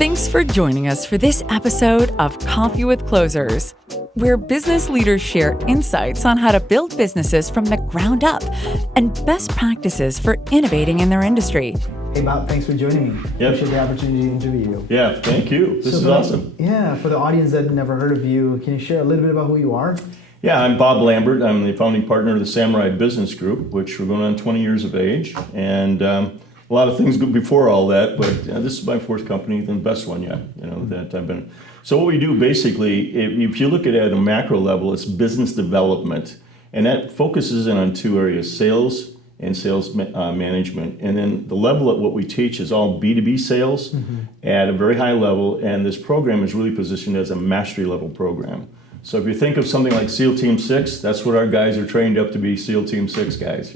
Thanks for joining us for this episode of Coffee with Closers, where business leaders share insights on how to build businesses from the ground up and best practices for innovating in their industry. Hey Bob, thanks for joining me. Yep. Appreciate the opportunity to interview you. Yeah, thank you. This is awesome. Yeah, for the audience that never heard of you, can you share a little bit about who you are? Yeah, I'm Bob Lambert. I'm the founding partner of the Samurai Business Group, which we're going on 20 years of age. And a lot of things before all that, but this is my fourth company, the best one yet, that I've been. So what we do basically, if you look at it at a macro level, it's business development. And that focuses in on two areas, sales and sales management. And then the level of what we teach is all B2B sales at a very high level. And this program is really positioned as a mastery level program. So if you think of something like SEAL Team 6, that's what our guys are trained up to be, SEAL Team 6 guys,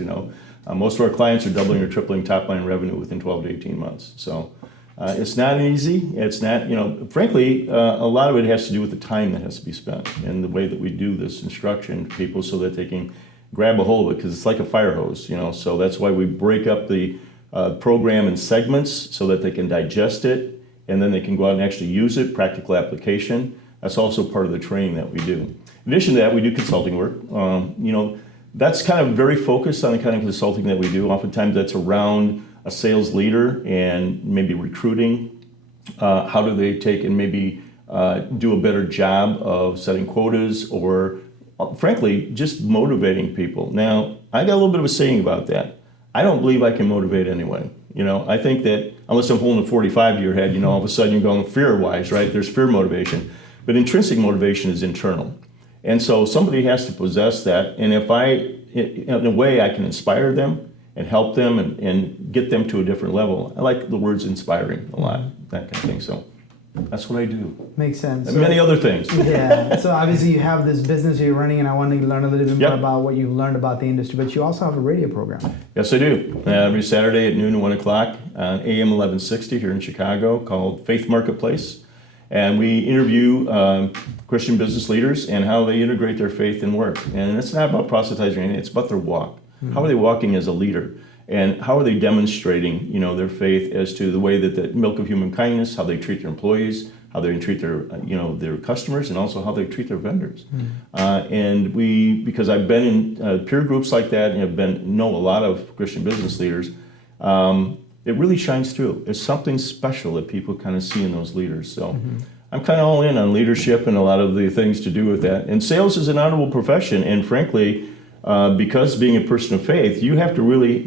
Most of our clients are doubling or tripling top line revenue within 12 to 18 months. So it's not easy. It's not, frankly, a lot of it has to do with the time that has to be spent and the way that we do this instruction to people so that they can grab a hold of it, because it's like a fire hose, So that's why we break up the program in segments so that they can digest it and then they can go out and actually use it, practical application. That's also part of the training that we do. In addition to that, we do consulting work. That's kind of very focused on the kind of consulting that we do. Oftentimes that's around a sales leader and maybe recruiting. How do they take and maybe do a better job of setting quotas or, frankly, just motivating people. Now, I got a little bit of a saying about that. I don't believe I can motivate anyone. I think that unless I'm holding a 45 to your head, all of a sudden you're going fear-wise, right? There's fear motivation. But intrinsic motivation is internal. And so somebody has to possess that. And if in a way I can inspire them and help them and get them to a different level. I like the words inspiring a lot, that kind of thing. So that's what I do. Makes sense. And many other things. Yeah. So obviously you have this business you're running, and I want to learn a little bit more about what you've learned about the industry, but you also have a radio program. Yes, I do. Every Saturday at noon and 1 o'clock on AM 1160 here in Chicago, called Faith Marketplace. And we interview Christian business leaders and how they integrate their faith and work. And it's not about proselytizing anything, it's about their walk. How are they walking as a leader? And how are they demonstrating, their faith as to the way that the milk of human kindness, how they treat their employees, how they treat their, their customers, and also how they treat their vendors. And because I've been in peer groups like that and know a lot of Christian business leaders, it really shines through. It's something special that people kind of see in those leaders. So I'm kind of all in on leadership and a lot of the things to do with that. And sales is an honorable profession. And frankly, because being a person of faith, you have to really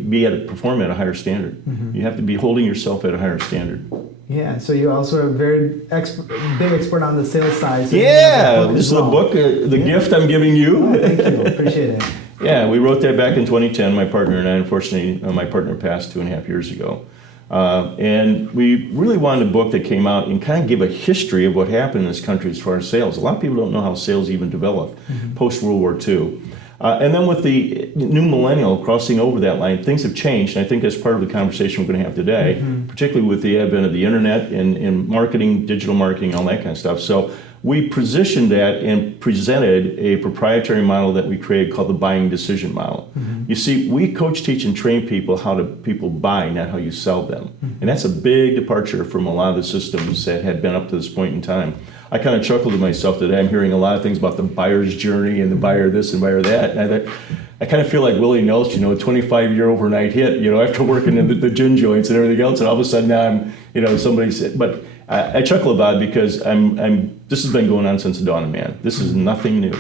perform at a higher standard. You have to be holding yourself at a higher standard. Yeah, so you're also a very big expert on the sales side. So this is the book, the gift I'm giving you. Oh, thank you, appreciate it. Yeah, we wrote that back in 2010, my partner and I. Unfortunately, my partner passed 2.5 years ago. And we really wanted a book that came out and kind of give a history of what happened in this country as far as sales. A lot of people don't know how sales even developed post-World War II. And then with the new millennial crossing over that line, things have changed. And I think that's part of the conversation we're going to have today, particularly with the advent of the internet and marketing, digital marketing, all that kind of stuff. So we positioned that and presented a proprietary model that we created called the buying decision model. You see, we coach, teach, and train people how people buy, not how you sell them. And that's a big departure from a lot of the systems that had been up to this point in time. I kind of chuckled to myself today. I'm hearing a lot of things about the buyer's journey and the buyer this and buyer that. And I kind of feel like Willie Nelson, a 25-year overnight hit, after working in the gin joints and everything else. And all of a sudden now I'm, somebody said, but I chuckle about it because this has been going on since the dawn of man. This is nothing new.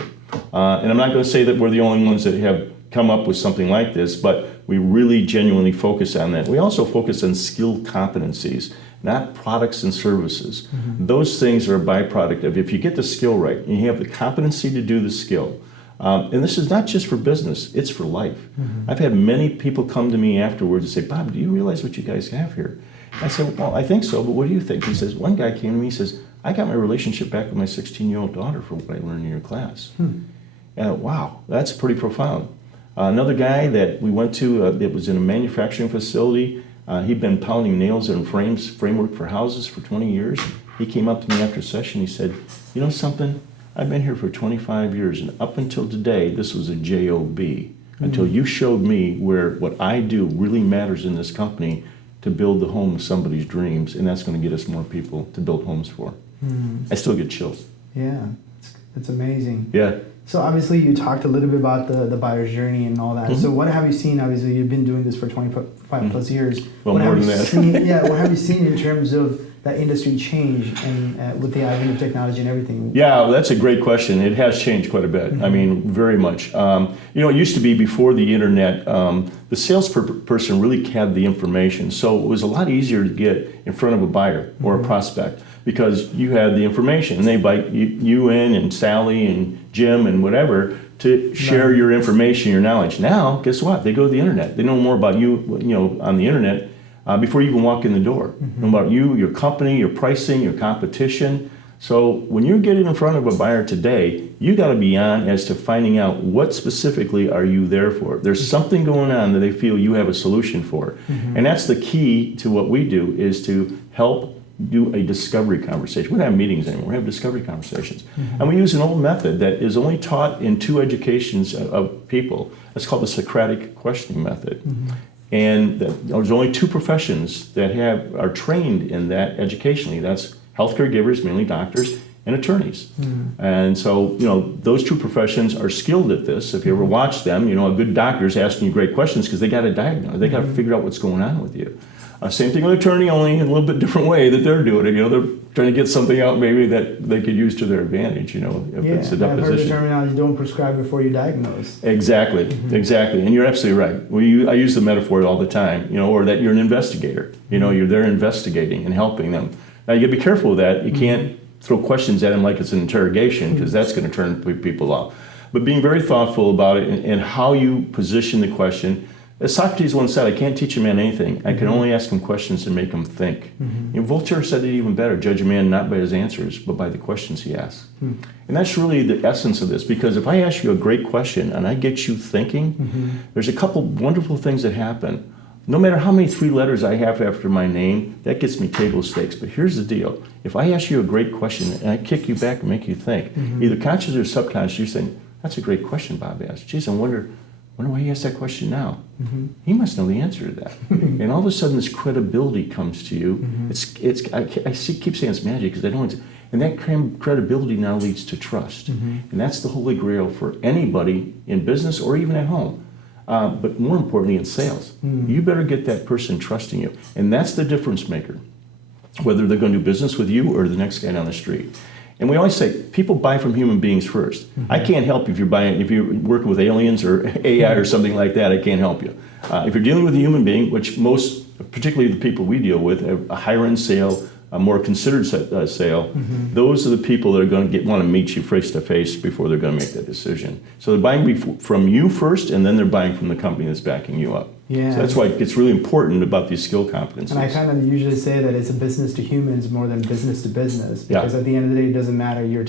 And I'm not going to say that we're the only ones that have come up with something like this, but we really genuinely focus on that. We also focus on skilled competencies, not products and services. Those things are a byproduct of if you get the skill right and you have the competency to do the skill. And this is not just for business, it's for life. I've had many people come to me afterwards and say, Bob, do you realize what you guys have here? I said, well, I think so, but what do you think? He says, one guy came to me, he says, I got my relationship back with my 16-year-old daughter for what I learned in your class. Wow, that's pretty profound. Another guy that we went to, that was in a manufacturing facility, he'd been pounding nails in framework for houses for 20 years. He came up to me after a session, he said, you know something, I've been here for 25 years, and up until today, this was a job. Until you showed me where what I do really matters in this company, to build the home of somebody's dreams, and that's going to get us more people to build homes for. I still get chills. Yeah, it's amazing. Yeah. So obviously you talked a little bit about the buyer's journey and all that. So what have you seen? Obviously you've been doing this for 25 plus years. Well, what more have than you that. Seen, yeah, what have you seen in terms of that industry change and with the advent of technology and everything? Yeah, well, that's a great question. It has changed quite a bit. I mean, very much. It used to be before the internet, the salesperson really had the information. So it was a lot easier to get in front of a buyer or a prospect because you had the information. And they invite you in and Sally and Jim and whatever to share your information, your knowledge. Now, guess what? They go to the internet. They know more about you, on the internet before you even walk in the door. Know about you, your company, your pricing, your competition. So when you're getting in front of a buyer today, you got to be on as to finding out what specifically are you there for. There's something going on that they feel you have a solution for. And that's the key to what we do, is to help do a discovery conversation. We don't have meetings anymore, we have discovery conversations. And we use an old method that is only taught in 2 educations of people. It's called the Socratic questioning method. And there's only 2 professions that are trained in that educationally. That's healthcare givers, mainly doctors, and attorneys. And so, those 2 professions are skilled at this. If you ever watch them, a good doctor is asking you great questions because they got to diagnose, they got to figure out what's going on with you. Same thing with attorney, only in a little bit different way that they're doing it. They're trying to get something out maybe that they could use to their advantage, if it's a deposition. I've heard the terminology, don't prescribe before you diagnose. Exactly, exactly. And you're absolutely right. I use the metaphor all the time, or that you're an investigator. You're there investigating and helping them. Now you got to be careful with that. You can't throw questions at them like it's an interrogation, because that's going to turn people off. But being very thoughtful about it and how you position the question. As Socrates once said, I can't teach a man anything. I can only ask him questions and make him think. Voltaire said it even better, judge a man not by his answers, but by the questions he asks. And that's really the essence of this, because if I ask you a great question and I get you thinking, there's a couple wonderful things that happen. No matter how many 3 letters I have after my name, that gets me table stakes. But here's the deal. If I ask you a great question and I kick you back and make you think, either conscious or subconscious, you're saying, that's a great question Bob asked. Geez, I wonder why he asked that question now. He must know the answer to that. And all of a sudden, this credibility comes to you. I keep saying it's magic because I don't. And that credibility now leads to trust. And that's the holy grail for anybody in business or even at home. But more importantly, in sales, you better get that person trusting you. And that's the difference maker, whether they're going to do business with you or the next guy down the street. And we always say, people buy from human beings first. I can't help if you're working with aliens or AI or something like that, I can't help you. If you're dealing with a human being, which most, particularly the people we deal with, a higher end sale, a more considered sale, those are the people that are going to want to meet you face to face before they're going to make that decision. So they're buying from you first, and then they're buying from the company that's backing you up. Yeah. So that's why it's really important about these skill competencies. And I kind of usually say that it's a business to humans more than business to business, because at the end of the day, it doesn't matter, you're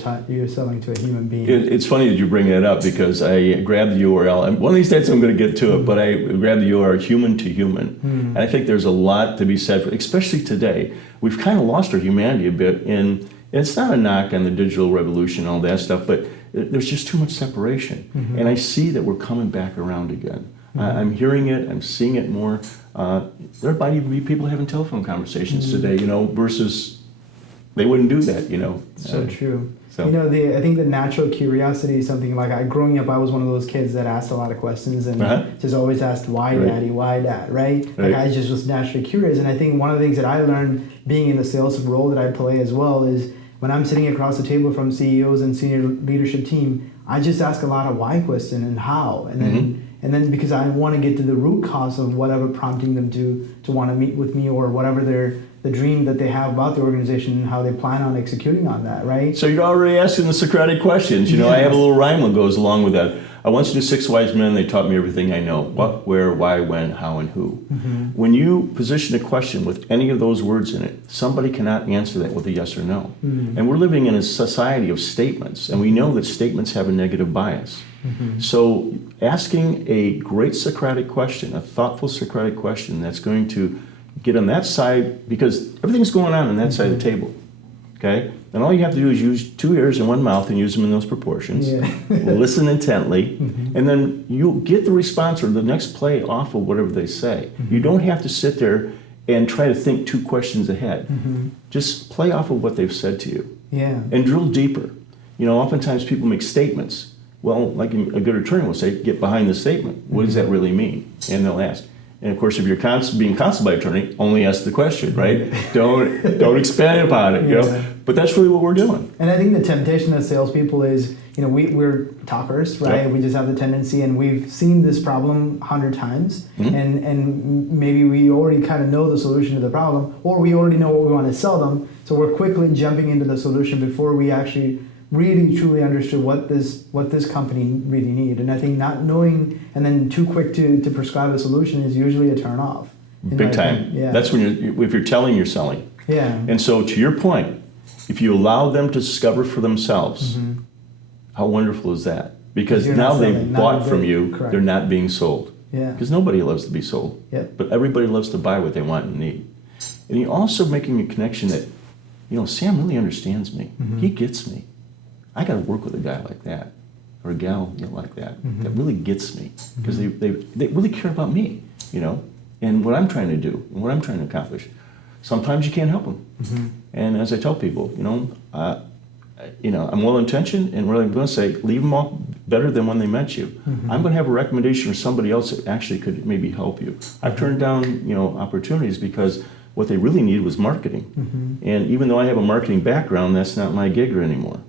selling to a human being. It's funny that you bring that up, because I grabbed the URL, and one of these days I'm going to get to it, but I grabbed the URL human to human. And I think there's a lot to be said for, especially today. We've kind of lost our humanity a bit, and it's not a knock on the digital revolution and all that stuff, but there's just too much separation. And I see that we're coming back around again. I'm hearing it, I'm seeing it more. There might be people having telephone conversations today, versus they wouldn't do that, So true. So. I think the natural curiosity is something like growing up, I was one of those kids that asked a lot of questions and just always asked, why daddy, why dad, right? Like I just was naturally curious. And I think one of the things that I learned being in the sales role that I play as well is when I'm sitting across the table from CEOs and senior leadership team, I just ask a lot of why question and how. And then because I want to get to the root cause of whatever prompting them to want to meet with me, or whatever the dream that they have about the organization and how they plan on executing on that, right? So you're already asking the Socratic questions. I have a little rhyme that goes along with that. I once knew 6 wise men, they taught me everything I know. What, where, why, when, how, and who. When you position a question with any of those words in it, somebody cannot answer that with a yes or no. And we're living in a society of statements, and we know that statements have a negative bias. So asking a great Socratic question, a thoughtful Socratic question that's going to get on that side, because everything's going on that side of the table, okay? And all you have to do is use 2 ears and 1 mouth and use them in those proportions. Listen intently, and then you'll get the response or the next play off of whatever they say. You don't have to sit there and try to think 2 questions ahead. Just play off of what they've said to you. Yeah. And drill deeper. Oftentimes people make statements. Well, like a good attorney will say, get behind the statement. What does that really mean? And they'll ask. And of course, if you're being counseled by an attorney, only ask the question, right? Don't expand upon it, But that's really what we're doing. And I think the temptation as salespeople is, we're talkers, right? Yep. We just have the tendency, and we've seen this problem 100 times, and maybe we already kind of know the solution to the problem, or we already know what we want to sell them, so we're quickly jumping into the solution before we actually really truly understood what this company really need. And I think not knowing and then too quick to prescribe a solution is usually a turn off. Big time. Yeah. That's when if you're telling, you're selling. Yeah. And so to your point, if you allow them to discover for themselves, how wonderful is that? Because now they've bought from you, correct. They're not being sold. Yeah. Because nobody loves to be sold. Yep. But everybody loves to buy what they want and need. And you're also making a connection that, Sam really understands me. He gets me. I got to work with a guy like that, or a gal like that, that really gets me, because they really care about me, and what I'm trying to do, and what I'm trying to accomplish. Sometimes you can't help them. And as I tell people, I'm well-intentioned, and what I'm going to say, leave them off better than when they met you. I'm going to have a recommendation for somebody else that actually could maybe help you. I've turned down, opportunities because what they really needed was marketing. And even though I have a marketing background, that's not my gig anymore,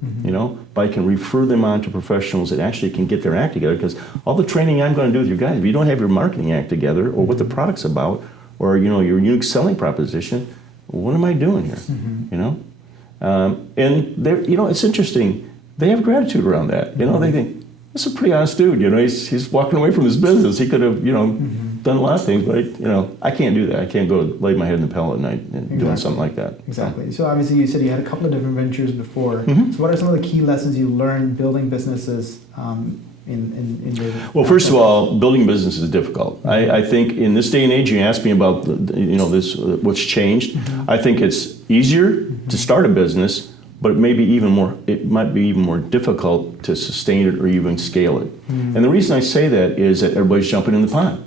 But I can refer them on to professionals that actually can get their act together, because all the training I'm going to do with you guys, if you don't have your marketing act together, or what the product's about, or, your unique selling proposition, what am I doing here, And they're, it's interesting, they have gratitude around that, they think, that's a pretty honest dude, he's walking away from his business, he could have, done a lot of things, but I can't do that. I can't go lay my head in the pillow at night and doing something like that. Exactly. So obviously you said you had a couple of different ventures before. So what are some of the key lessons you learned building businesses in your... Well, first of all, building a business is difficult. I think in this day and age, you asked me about this what's changed. I think it's easier to start a business, but it might be even more difficult to sustain it or even scale it. And the reason I say that is that everybody's jumping in the pond.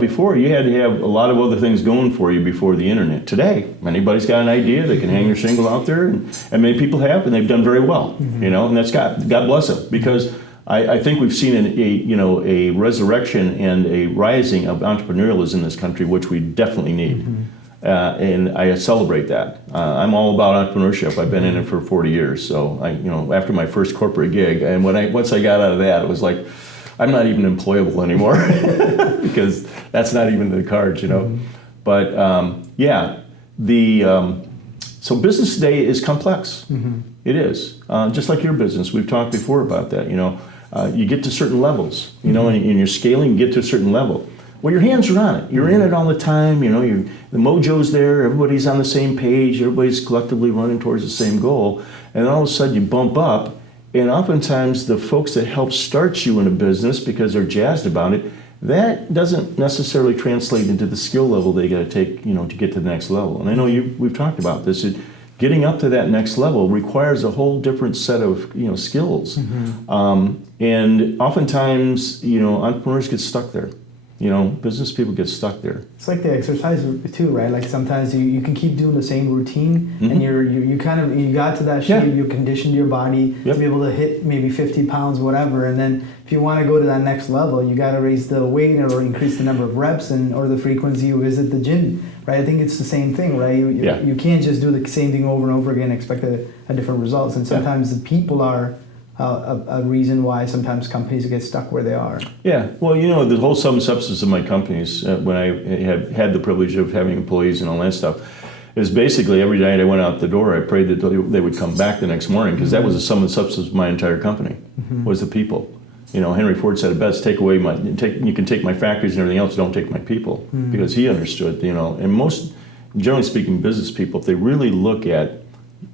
Before you had to have a lot of other things going for you before the internet. Today, anybody's got an idea, they can hang their shingle out there, and many people have, and they've done very well. And that's God bless them, because I think we've seen a resurrection and a rising of entrepreneurialism in this country, which we definitely need. And I celebrate that. I'm all about entrepreneurship. I've been in it for 40 years. So after my first corporate gig, and once I got out of that, it was like, I'm not even employable anymore, because that's not even in the cards, But so business today is complex. It is, just like your business. We've talked before about that. You get to certain levels, and you're scaling. You get to a certain level. Well, your hands are on it. You're in it all the time. The mojo's there. Everybody's on the same page. Everybody's collectively running towards the same goal. And then all of a sudden, you bump up. And oftentimes the folks that help start you in a business because they're jazzed about it, that doesn't necessarily translate into the skill level they got to take, to get to the next level. And I know we've talked about this. Getting up to that next level requires a whole different set of, skills. And oftentimes, entrepreneurs get stuck there. Business people get stuck there. It's like the exercise too, right? Like sometimes you can keep doing the same routine, and you got to that shape, you conditioned your body to be able to hit maybe 50 pounds, whatever, and then if you want to go to that next level, you got to raise the weight or increase the number of reps or the frequency you visit the gym, right? I think it's the same thing, right? You can't just do the same thing over and over again and expect a different results, and sometimes the people are a reason why sometimes companies get stuck where they are. Yeah, well, the whole sum and substance of my companies, when I had the privilege of having employees and all that stuff, is basically every night I went out the door, I prayed that they would come back the next morning, because that was the sum and substance of my entire company, was the people. Henry Ford said it best, you can take my factories and everything else, don't take my people, because he understood, and most, generally speaking, business people, if they really look at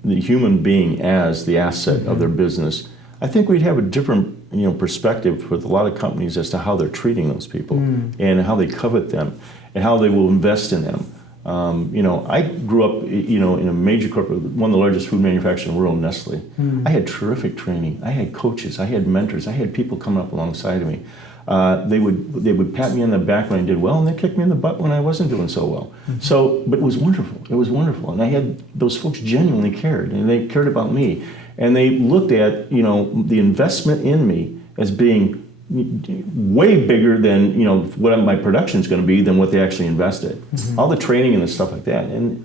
the human being as the asset of their business, I think we'd have a different, perspective with a lot of companies as to how they're treating those people and how they covet them and how they will invest in them. I grew up, in a major corporate, one of the largest food manufacturers in the world, Nestle. I had terrific training. I had coaches. I had mentors. I had people coming up alongside of me. they would pat me on the back when I did well, and they kicked me in the butt when I wasn't doing so well. So, but it was wonderful. It was wonderful, and I had those folks genuinely cared, and they cared about me, and they looked at the investment in me as being way bigger than what my production is going to be than what they actually invested. All the training and the stuff like that, and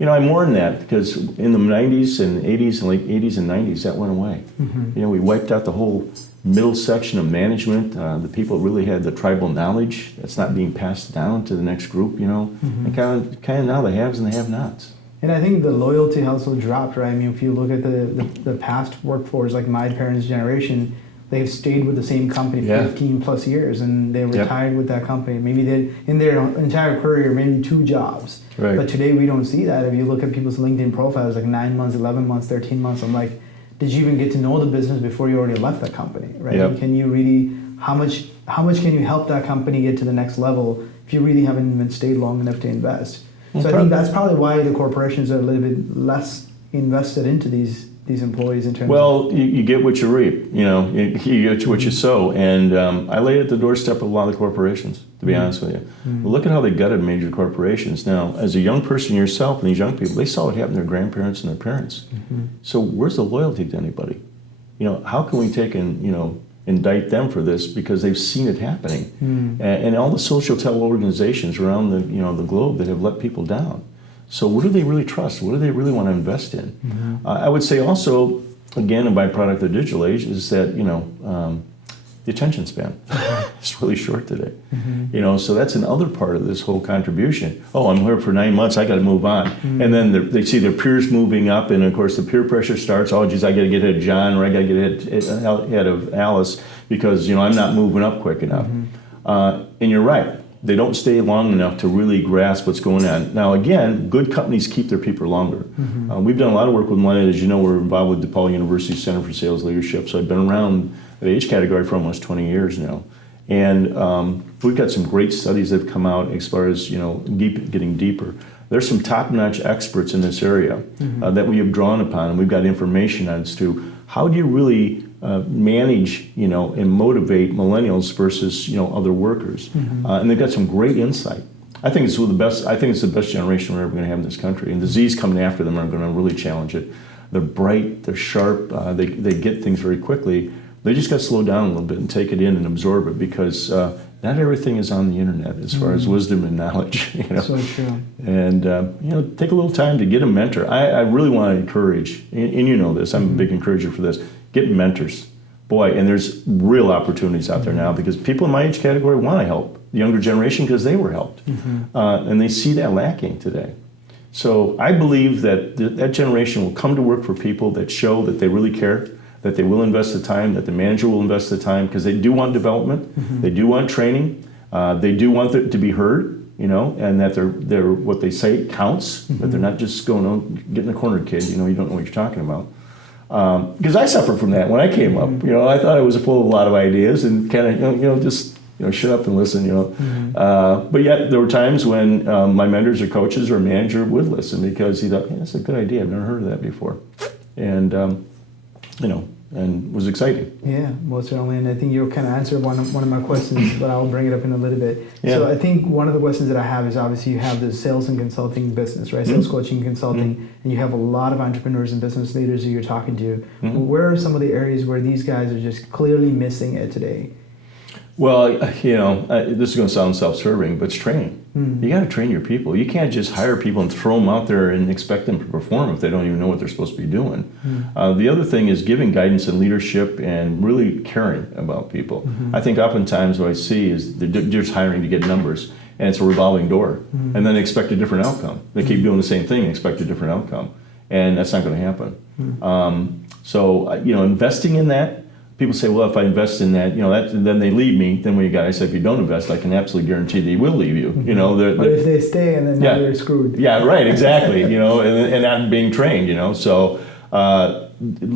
I'm more than that because in the 90s and 80s and late 80s and 90s that went away. We wiped out the whole middle section of management. The people really had the tribal knowledge that's not being passed down to the next group. And kind of now the haves and the have-nots. And I think the loyalty also dropped, right? I mean, if you look at the past workforce, like my parents' generation, they've stayed with the same company 15 plus years, and they retired with that company. Maybe they, in their entire career, maybe 2 jobs. Right. But today we don't see that. If you look at people's LinkedIn profiles, like 9 months, 11 months, 13 months, I'm like, did you even get to know the business before you already left that company, right? Yep. Can you really, how much can you help that company get to the next level if you really haven't even stayed long enough to invest? So I think that's probably why the corporations are a little bit less invested into these employees in terms of... you get what you reap, you get what you sow. And I laid at the doorstep of a lot of the corporations, to be honest with you. Look at how they gutted major corporations. Now, as a young person yourself and these young people, they saw what happened to their grandparents and their parents. So where's the loyalty to anybody? How can we take and, indict them for this because they've seen it happening? And all the social organizations around the globe that have let people down. So what do they really trust? What do they really want to invest in? I would say also, again, a byproduct of the digital age is that, the attention span is really short today. So that's another part of this whole contribution. Oh, I'm here for 9 months, I got to move on. And then they see their peers moving up, and of course the peer pressure starts. Oh, geez, I got to get ahead of John, or I got to get ahead of Alice because, I'm not moving up quick enough. And you're right. They don't stay long enough to really grasp what's going on. Now, again, good companies keep their people longer. We've done a lot of work with one. As you know, we're involved with DePaul University Center for Sales Leadership, so I've been around the age category for almost 20 years now. And we've got some great studies that have come out as far as, getting deeper. There's some top-notch experts in this area that we have drawn upon, and we've got information as to how do you really manage, and motivate millennials versus, other workers. And they've got some great insight. I think it's the best generation we're ever going to have in this country. And the Z's coming after them are going to really challenge it. They're bright, they're sharp, they get things very quickly. They just got to slow down a little bit and take it in and absorb it because not everything is on the internet as far as wisdom and knowledge. So true. And take a little time to get a mentor. I really want to encourage, and you know this, I'm a big encourager for this. Get mentors. Boy, and there's real opportunities out there now because people in my age category want to help the younger generation because they were helped. And they see that lacking today. So I believe that that generation will come to work for people that show that they really care, that they will invest the time, that the manager will invest the time because they do want development, they do want training, they do want it to be heard, and that they're what they say counts, that they're not just going, oh, get in the corner, kid, you don't know what you're talking about. Because I suffered from that when I came up. I thought I was full of a lot of ideas and kind of, just shut up and listen. But yet there were times when my mentors or coaches or manager would listen because he thought, hey, that's a good idea. I've never heard of that before, and and was exciting. Yeah, most certainly. And I think you kind of answered one of my questions, but I'll bring it up in a little bit. Yeah. So I think one of the questions that I have is obviously you have the sales and consulting business, right? Sales coaching, consulting, and you have a lot of entrepreneurs and business leaders that you're talking to. Where are some of the areas where these guys are just clearly missing it today? Well, this is going to sound self-serving, but it's training. You got to train your people. You can't just hire people and throw them out there and expect them to perform if they don't even know what they're supposed to be doing. The other thing is giving guidance and leadership and really caring about people. I think oftentimes what I see is they're just hiring to get numbers, and it's a revolving door, and then they expect a different outcome. They keep doing the same thing and expect a different outcome, and that's not going to happen. So, investing in that. People say, well, if I invest in that, then they leave me. Then what you got? I said, if you don't invest, I can absolutely guarantee they will leave you. But if they stay and then now they're screwed. Yeah, right, exactly. And not being trained. So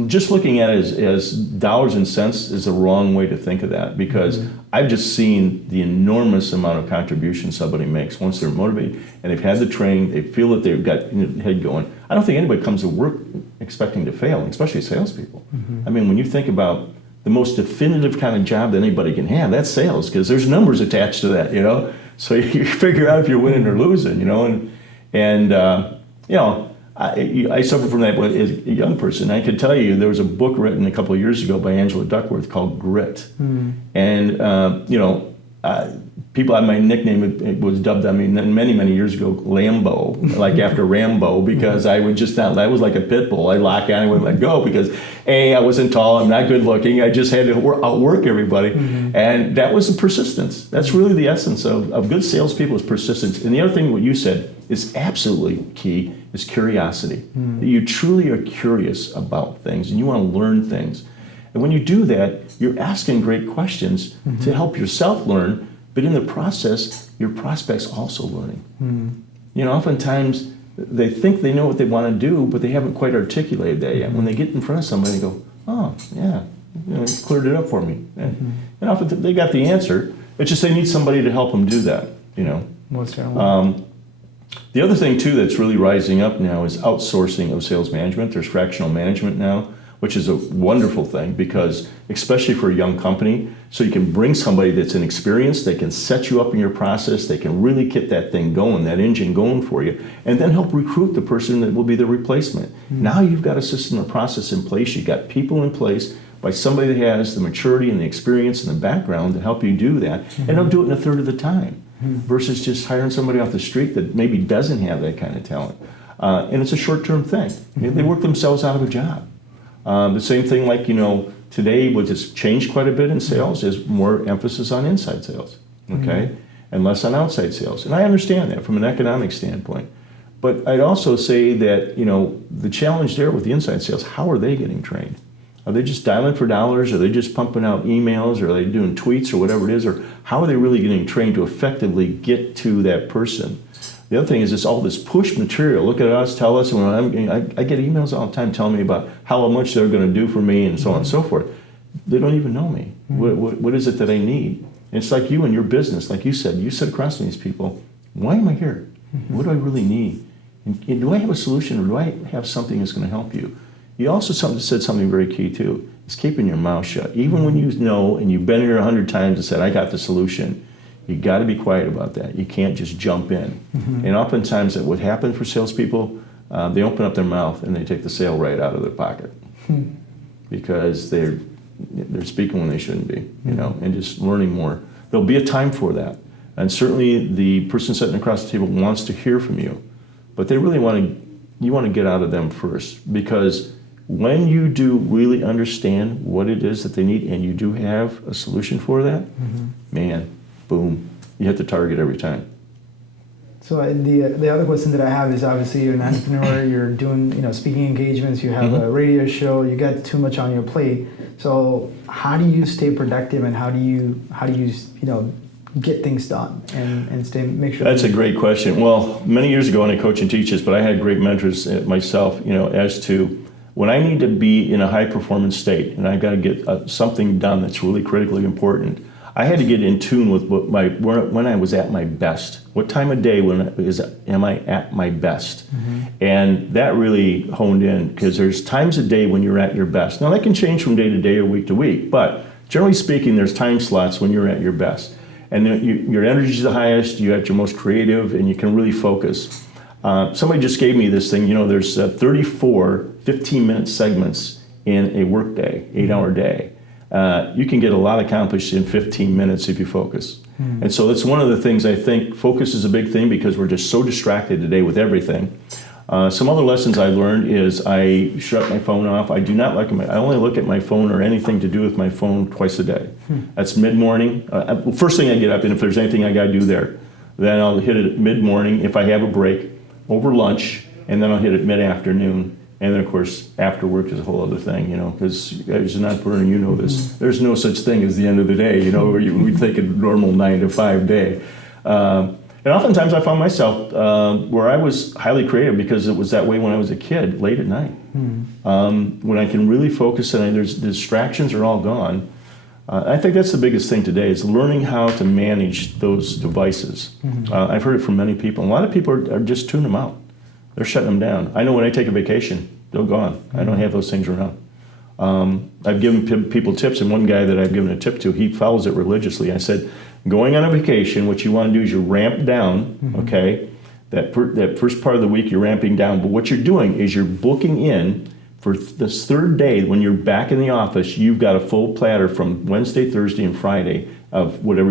just looking at it as dollars and cents is the wrong way to think of that because I've just seen the enormous amount of contribution somebody makes once they're motivated and they've had the training, they feel that they've got head going. I don't think anybody comes to work expecting to fail, especially salespeople. I mean, when you think about the most definitive kind of job that anybody can have. That's sales, because there's numbers attached to that, you know. So you figure out if you're winning or losing, you know. And you know, I suffered from that as a young person. I could tell you there was a book written a couple of years ago by Angela Duckworth called Grit. And you know, people had my nickname, it was dubbed, I mean, many years ago, Lambo, like after Rambo, because I would just not, I was like a pit bull. I'd lock on and wouldn't let go because A, I wasn't tall, I'm not good looking, I just had to outwork everybody. And that was the persistence. That's really the essence of good salespeople, is persistence. And the other thing, what you said, is absolutely key, is curiosity. That you truly are curious about things and you want to learn things. And when you do that, you're asking great questions to help yourself learn, but in the process, your prospect's also learning. You know, oftentimes they think they know what they want to do, but they haven't quite articulated that yet. When they get in front of somebody, they go, oh, yeah, you know, it cleared it up for me. And often they got the answer, it's just they need somebody to help them do that, you know. Most certainly. The other thing, too, that's really rising up now is outsourcing of sales management. There's fractional management now, which is a wonderful thing, because especially for a young company, so you can bring somebody that's inexperienced, they can set you up in your process, they can really get that thing going, that engine going for you, and then help recruit the person that will be the replacement. Now you've got a system and process in place, you've got people in place by somebody that has the maturity and the experience and the background to help you do that, and they'll do it in a third of the time, versus just hiring somebody off the street that maybe doesn't have that kind of talent. And it's a short-term thing. They work themselves out of a job. The same thing, like, you know, today, what has changed quite a bit in sales is more emphasis on inside sales, okay, and less on outside sales. And I understand that from an economic standpoint. But I'd also say that, you know, the challenge there with the inside sales, how are they getting trained? Are they just dialing for dollars? Are they just pumping out emails? Or are they doing tweets or whatever it is? Or how are they really getting trained to effectively get to that person? The other thing is it's all this push material. Look at us, tell us. When I get emails all the time telling me about how much they're going to do for me and so on and so forth. They don't even know me. What is it that I need? And it's like you and your business, like you sit across from these people. Why am I here? What do I really need? And do I have a solution, or do I have something that's going to help you? You also said something very key too. It's keeping your mouth shut. Even when you know and you've been here 100 times and said, I got the solution. You got to be quiet about that. You can't just jump in. And oftentimes, what happens for salespeople, they open up their mouth and they take the sale right out of their pocket because they're speaking when they shouldn't be, you know, and just learning more. There'll be a time for that, and certainly the person sitting across the table wants to hear from you, but they really you want to get out of them first, because when you do really understand what it is that they need and you do have a solution for that, man. Boom, you hit the target every time. So the other question that I have is, obviously you're an entrepreneur, you're doing, you know, speaking engagements, you have a radio show, you got too much on your plate. So how do you stay productive, and how do you you know, get things done and make sure? That's a great question. Well, many years ago, and I coach and teach this, but I had great mentors myself, you know, as to when I need to be in a high performance state and I've got to get something done that's really critically important. I had to get in tune with when I was at my best. What time of day am I at my best? And that really honed in, because there's times of day when you're at your best. Now that can change from day to day or week to week, but generally speaking, there's time slots when you're at your best. And your energy is the highest, you're at your most creative, and you can really focus. Somebody just gave me this thing, you know, there's 34 15-minute segments in a workday, 8-hour day. You can get a lot accomplished in 15 minutes if you focus. And so that's one of the things. I think focus is a big thing, because we're just so distracted today with everything. Some other lessons I learned is I shut my phone off. I do not like I only look at my phone or anything to do with my phone twice a day. That's mid-morning. First thing I get up, and if there's anything I got to do there, then I'll hit it at mid-morning if I have a break, over lunch, and then I'll hit it mid-afternoon. And then, of course, after work is a whole other thing, you know, because as an entrepreneur, you know this. There's no such thing as the end of the day, you know, where we take a normal 9-to-5 day. And oftentimes I found myself where I was highly creative, because it was that way when I was a kid, late at night. When I can really focus and the distractions are all gone. I think that's the biggest thing today, is learning how to manage those devices. I've heard it from many people. A lot of people are just tuning them out. They're shutting them down. I know when I take a vacation, they're gone. I don't have those things around. I've given people tips, and one guy that I've given a tip to, he follows it religiously. I said, going on a vacation, what you want to do is you ramp down, okay? That first part of the week, you're ramping down. But what you're doing is you're booking in for this third day. When you're back in the office, you've got a full platter from Wednesday, Thursday, and Friday of whatever,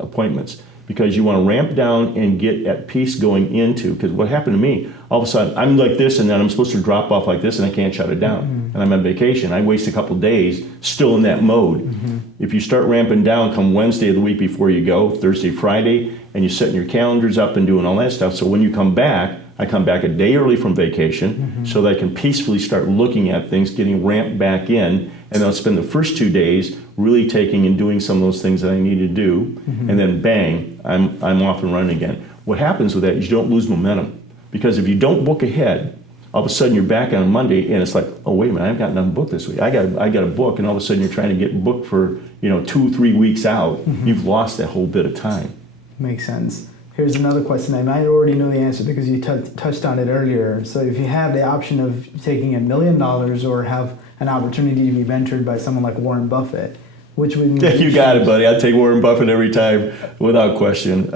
appointments. Because you want to ramp down and get at peace going into, because what happened to me, all of a sudden, I'm like this, and then I'm supposed to drop off like this, and I can't shut it down. And I'm on vacation. I waste a couple days still in that mode. If you start ramping down come Wednesday of the week before you go, Thursday, Friday, and you're setting your calendars up and doing all that stuff, so when you come back, I come back a day early from vacation so that I can peacefully start looking at things, getting ramped back in, and I'll spend the first 2 days really taking and doing some of those things that I need to do, and then bang, I'm off and running again. What happens with that is you don't lose momentum, because if you don't book ahead, all of a sudden you're back on Monday and it's like, oh wait a minute, I've got nothing booked this week. I got a book, and all of a sudden you're trying to get booked for 2-3 weeks out. You've lost that whole bit of time. Makes sense. Here's another question. I might already know the answer because you touched on it earlier. So if you have the option of taking $1 million or have an opportunity to be mentored by someone like Warren Buffett, which would you got it, buddy. I'd take Warren Buffett every time, without question.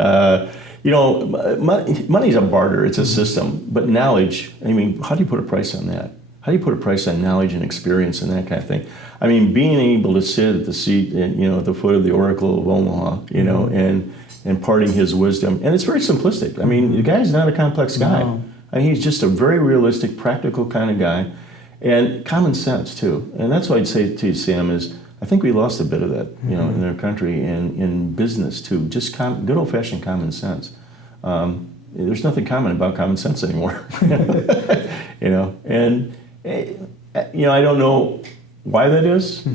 Money's a barter. It's a system. But knowledge, how do you put a price on that? How do you put a price on knowledge and experience and that kind of thing? Being able to sit at the seat, at the foot of the Oracle of Omaha, and imparting his wisdom. And it's very simplistic. The guy's not a complex guy. No. He's just a very realistic, practical kind of guy. And common sense, too. And that's what I'd say to you, Sam, is I think we lost a bit of that, in our country and in business, too. Just good old-fashioned common sense. There's nothing common about common sense anymore. And, I don't know why that is.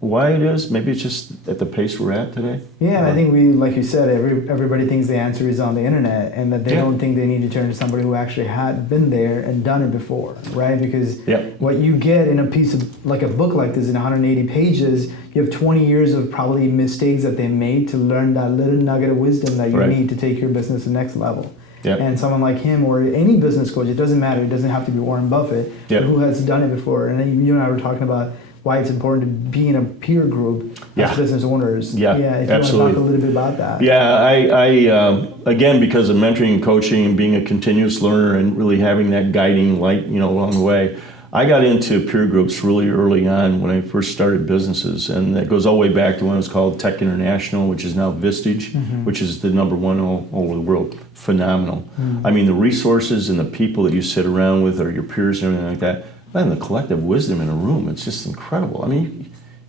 Why it is, maybe it's just at the pace we're at today. Yeah, and I think like you said, everybody thinks the answer is on the internet, and that they don't think they need to turn to somebody who actually had been there and done it before, right? Because what you get in a piece of, like a book like this in 180 pages, you have 20 years of probably mistakes that they made to learn that little nugget of wisdom that you need to take your business to the next level. And someone like him or any business coach, it doesn't matter, it doesn't have to be Warren Buffett, but who has done it before. And then you and I were talking about why it's important to be in a peer group as business owners. If you absolutely. want to talk a little bit about that. I again, because of mentoring and coaching and being a continuous learner and really having that guiding light, along the way, I got into peer groups really early on when I first started businesses, and that goes all the way back to when it was called Tech International, which is now Vistage, which is the #1 all over the world. Phenomenal. The resources and the people that you sit around with, or your peers and everything like that, and the collective wisdom in a room, it's just incredible.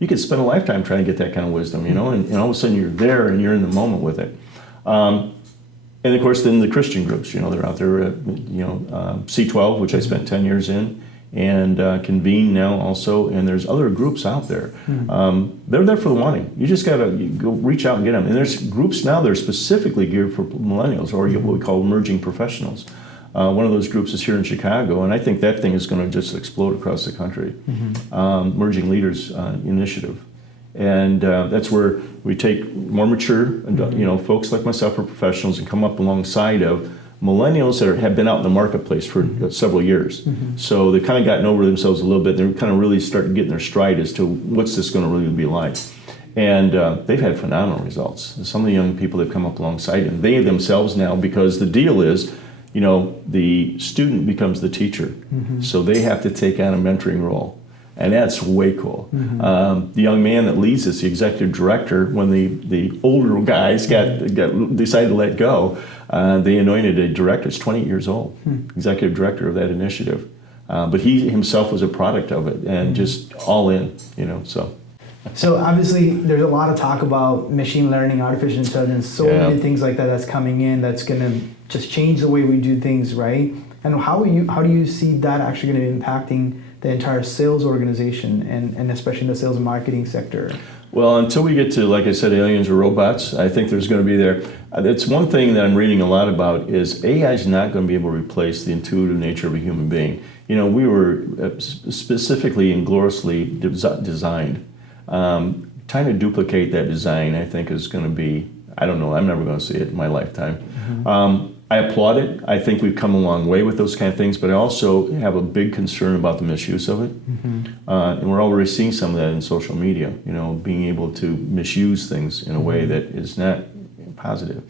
You could spend a lifetime trying to get that kind of wisdom, and all of a sudden you're there and you're in the moment with it. And of course, then the Christian groups, they're out there, C12, which I spent 10 years in, and Convene now also, and there's other groups out there. They're there for the money. You just got to go reach out and get them. And there's groups now that are specifically geared for millennials, or what we call emerging professionals. One of those groups is here in Chicago, and I think that thing is going to just explode across the country. Emerging Leaders Initiative. And that's where we take more mature, folks like myself or professionals and come up alongside of millennials that have been out in the marketplace for several years. So they've kind of gotten over themselves a little bit. They're kind of really starting getting their stride as to what's this going to really be like. And they've had phenomenal results. Some of the young people that have come up alongside them, they themselves now, because the deal is, the student becomes the teacher. So they have to take on a mentoring role. And that's way cool. The young man that leads this, the executive director, when the older guys decided to let go, they anointed a director. He's 28 years old, executive director of that initiative. But he himself was a product of it, and just all in, so. So obviously there's a lot of talk about machine learning, artificial intelligence, so many things like that that's coming in that's going to just change the way we do things, right? And how do you see that actually going to be impacting the entire sales organization and especially in the sales and marketing sector? Well, until we get to, like I said, aliens or robots, I think there's going to be there. That's one thing that I'm reading a lot about is AI is not going to be able to replace the intuitive nature of a human being. We were specifically and gloriously designed. Trying to duplicate that design, I think, is going to be, I don't know, I'm never going to see it in my lifetime. I applaud it. I think we've come a long way with those kind of things, but I also have a big concern about the misuse of it. And we're already seeing some of that in social media, being able to misuse things in a way that is not positive.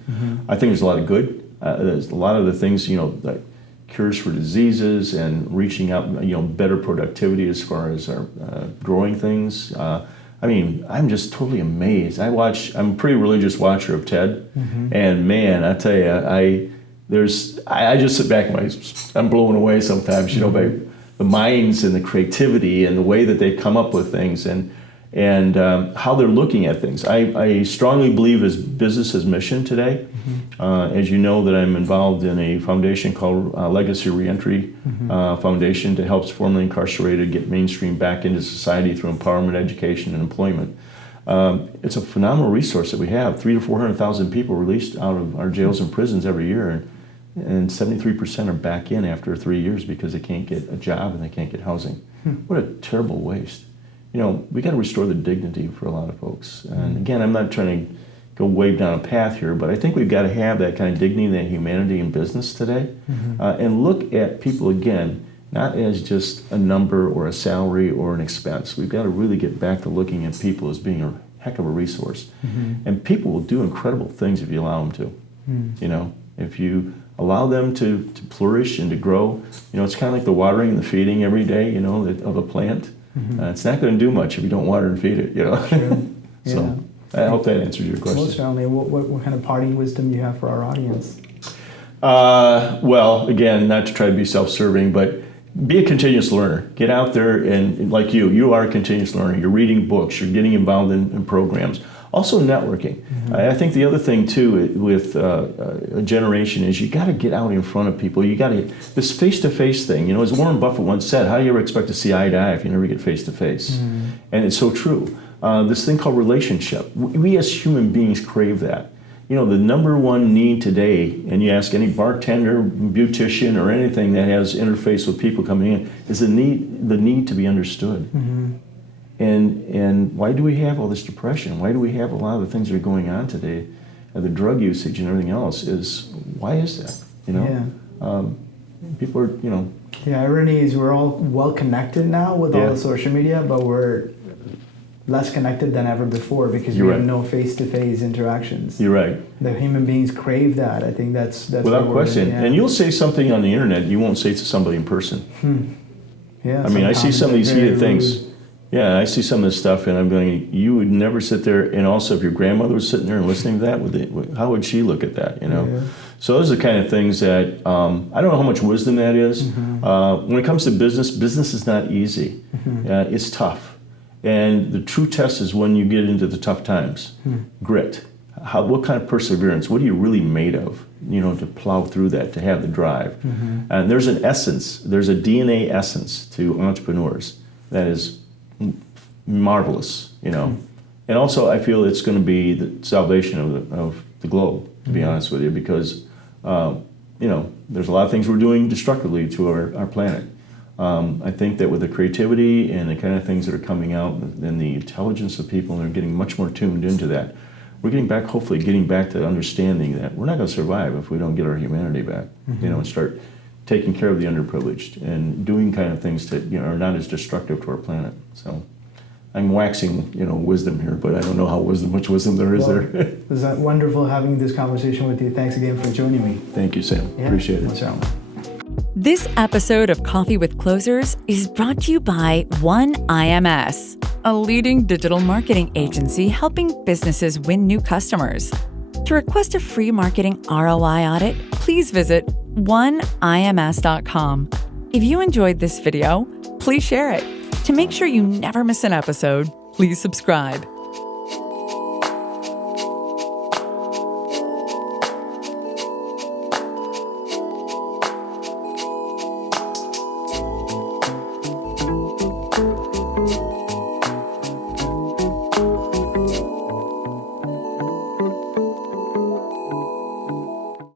I think there's a lot of good. There's a lot of the things, like cures for diseases and reaching out, better productivity as far as our growing things. I'm just totally amazed. I'm a pretty religious watcher of TED, and man, I tell you, I just sit back and I'm blown away sometimes, by the minds and the creativity and the way that they come up with things and how they're looking at things. I strongly believe as business's mission today. As you know, that I'm involved in a foundation called Legacy Reentry Foundation to help formerly incarcerated get mainstream back into society through empowerment, education, and employment. It's a phenomenal resource that we have. 300,000 to 400,000 people released out of our jails and prisons every year, and 73% are back in after 3 years because they can't get a job and they can't get housing. What a terrible waste. We got to restore the dignity for a lot of folks. And again, I'm not trying to go way down a path here, but I think we've got to have that kind of dignity and that humanity in business today, and look at people again, not as just a number or a salary or an expense. We've got to really get back to looking at people as being a heck of a resource. And people will do incredible things if you allow them to. If you allow them to flourish and to grow, it's kind of like the watering and the feeding every day, of a plant. It's not going to do much if you don't water and feed it, Sure. So I hope that answers your question. Most certainly. What kind of parting wisdom you have for our audience? Well, again, not to try to be self-serving, but be a continuous learner. Get out there and like you are a continuous learner. You're reading books. You're getting involved in programs. Also networking. I think the other thing too with a generation is you got to get out in front of people. You got to this face-to-face thing. As Warren Buffett once said, how do you ever expect to see eye to eye if you never get face-to-face? And it's so true. This thing called relationship. We as human beings crave that. The number one need today, and you ask any bartender, beautician, or anything that has interface with people coming in, is the need to be understood. And why do we have all this depression? Why do we have a lot of the things that are going on today? The drug usage and everything else why is that? People are, The irony is we're all well connected now with all the social media, but we're less connected than ever before because we have no face-to-face interactions. You're right. The human beings crave that. I think that's without question. And you'll say something on the internet you won't say to somebody in person. Yeah. I see some of these heated things. Yeah, I see some of this stuff, and I'm going, you would never sit there, and also if your grandmother was sitting there and listening to that, how would she look at that, So those are the kind of things that, I don't know how much wisdom that is. When it comes to business is not easy. It's tough. And the true test is when you get into the tough times. Grit. What kind of perseverance? What are you really made of, to plow through that, to have the drive? And there's an essence, there's a DNA essence to entrepreneurs that is marvelous, And also I feel it's going to be the salvation of the globe, to be honest with you, because, there's a lot of things we're doing destructively to our planet. I think that with the creativity and the kind of things that are coming out and the intelligence of people, and they're getting much more tuned into that, we're hopefully getting back to understanding that we're not going to survive if we don't get our humanity back, and start taking care of the underprivileged and doing kind of things that are not as destructive to our planet. So I'm waxing wisdom here, but I don't know how much wisdom there is there. It was wonderful having this conversation with you. Thanks again for joining me. Thank you, Sam. Appreciate it. This episode of Coffee with Closers is brought to you by OneIMS, a leading digital marketing agency helping businesses win new customers. To request a free marketing ROI audit, please visit oneims.com. If you enjoyed this video, please share it. To make sure you never miss an episode, please subscribe.